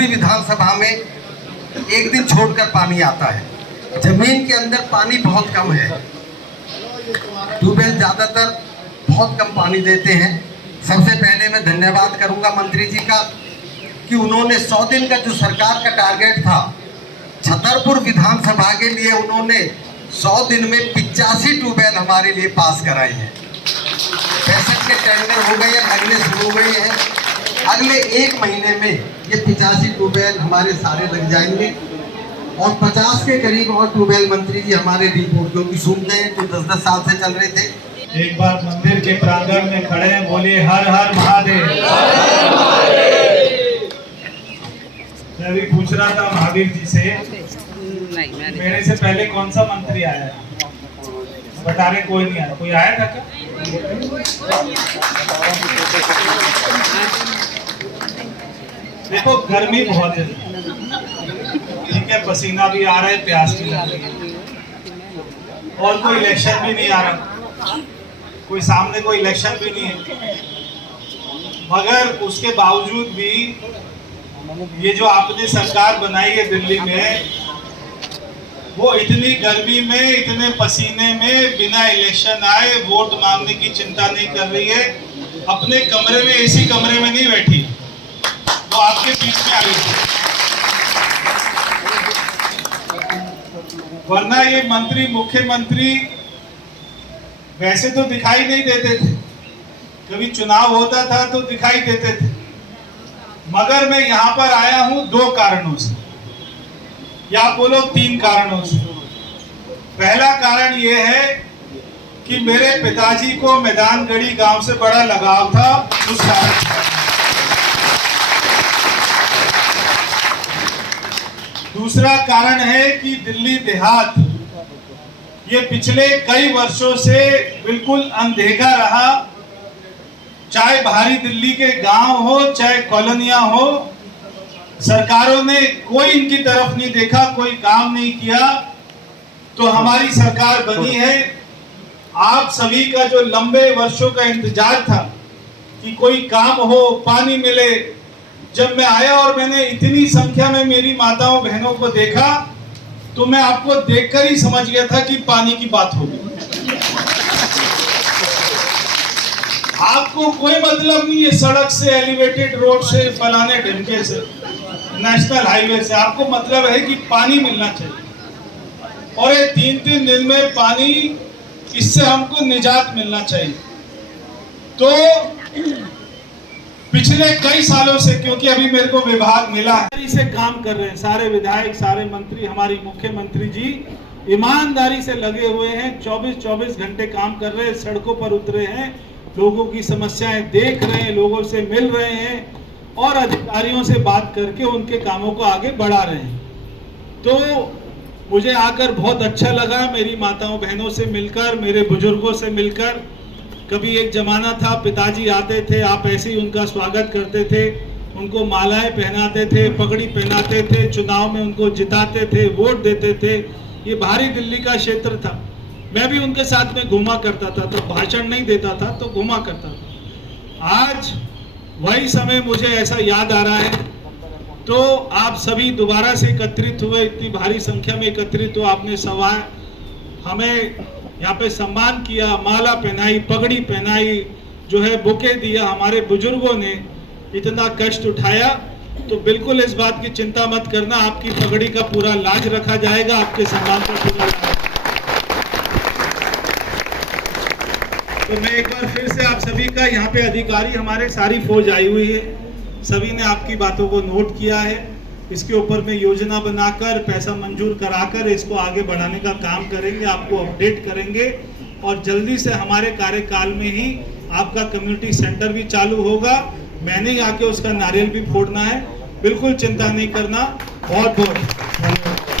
पूरी विधानसभा में एक दिन छोड़कर पानी आता है। जमीन के अंदर पानी बहुत कम है, ट्यूबवेल ज़्यादातर बहुत कम पानी देते हैं। सबसे पहले मैं धन्यवाद करूंगा मंत्री जी का कि उन्होंने 100 दिन का जो सरकार का टारगेट था, छतरपुर विधानसभा के लिए उन्होंने 100 दिन में 85 ट्यूबवेल हमारे लिए पास कराए हैं। 65 के टेंडर हो गए, लगने शुरू हो गए हैं। अगले 1 महीने में ये 85 ट्यूबवेल हमारे सारे लग जाएंगे और 50 के करीब और ट्यूबवेल मंत्री जी हमारे रिपोर्ट क्योंकि सुन गए जो 10-10 साल से चल रहे थे। एक बार मंदिर के प्रांगण में खड़े हैं, बोलिए हर हर महादेव। मैं अभी पूछ रहा था महावीर जी से, मेरे से पहले कौन सा मंत्री आया है? बता रहे कोई नहीं आया। कोई आया था क्या? देखो गर्मी बहुत है, ठीक है, पसीना भी आ रहा है, प्यास भी आ रही है, और कोई इलेक्शन भी नहीं आ रहा, कोई सामने कोई इलेक्शन भी नहीं है। मगर उसके बावजूद भी ये जो आपने सरकार बनाई है दिल्ली में, वो इतनी गर्मी में, इतने पसीने में, बिना इलेक्शन आए वोट मांगने की चिंता नहीं कर रही है। अपने कमरे में, एसी कमरे में नहीं बैठी, वो आपके बीच में आई थी। वरना ये मंत्री, मुख्यमंत्री वैसे तो दिखाई नहीं देते थे, कभी चुनाव होता था तो दिखाई देते थे। मगर मैं यहाँ पर आया हूँ 2 कारणों से, या बोलो 3 कारणों से। पहला कारण ये है कि मेरे पिताजी को मैदानगढ़ी गांव से बड़ा लगाव था, उस कारण। दूसरा कारण है कि दिल्ली देहात ये पिछले कई वर्षों से बिल्कुल अनदेखा रहा। चाहे भारी दिल्ली के गांव हो, चाहे कॉलोनियां हो, सरकारों ने कोई इनकी तरफ नहीं देखा, कोई काम नहीं किया। तो हमारी सरकार बनी है। आप सभी का जो लंबे वर्षों का इंतजार था कि कोई काम हो, पानी मिले, जब मैं आया और मैंने इतनी संख्या में मेरी माताओं बहनों को देखा तो मैं आपको देखकर ही समझ गया था कि पानी की बात होगी। आपको कोई मतलब नहीं है सड़क से, एलिवेटेड रोड से, फलाने ढमके से, नेशनल हाईवे से, आपको मतलब है कि पानी मिलना चाहिए और ये 3-3 दिन में पानी, इससे हमको निजात मिलना चाहिए। तो पिछले कई सालों से, क्योंकि अभी मेरे को विभाग मिला है, से काम कर रहे हैं सारे विधायक, सारे मंत्री, हमारी मुख्यमंत्री जी ईमानदारी से लगे हुए हैं। 24-24 घंटे काम कर रहे हैं, सड़कों पर उतरे हैं, लोगों की समस्याएं देख रहे हैं, लोगों से मिल रहे हैं और अधिकारियों से बात करके उनके कामों को आगे बढ़ा रहे हैं। तो मुझे आकर बहुत अच्छा लगा, मेरी माताओं बहनों से मिलकर, मेरे बुजुर्गों से मिलकर। कभी एक जमाना था, पिताजी आते थे, आप ऐसे ही उनका स्वागत करते थे, उनको मालाएं पहनाते थे, पगड़ी पहनाते थे, चुनाव में उनको जिताते थे, वोट देते थे। ये भारी दिल्ली का क्षेत्र था, मैं भी उनके साथ में घूमा करता था, तो भाषण नहीं देता था तो घूमा करता था। आज वही समय मुझे ऐसा याद आ रहा है, तो आप सभी दोबारा से एकत्रित हुए, इतनी भारी संख्या में एकत्रित हो, आपने हमें यहाँ पे सम्मान किया, माला पहनाई, पगड़ी पहनाई, जो है बुके दिया, हमारे बुजुर्गों ने इतना कष्ट उठाया। तो बिल्कुल इस बात की चिंता मत करना, आपकी पगड़ी का पूरा लाज रखा जाएगा, आपके सम्मान का पूरा लाज। तो मैं एक बार फिर से आप सभी का, यहाँ पे अधिकारी हमारे, सारी फौज आई हुई है, सभी ने आपकी बातों को नोट किया है। इसके ऊपर में योजना बनाकर, पैसा मंजूर कराकर इसको आगे बढ़ाने का काम करेंगे, आपको अपडेट करेंगे और जल्दी से हमारे कार्यकाल में ही आपका कम्युनिटी सेंटर भी चालू होगा। मैंने ही आके उसका नारियल भी फोड़ना है, बिल्कुल चिंता नहीं करना। बहुत बहुत धन्यवाद।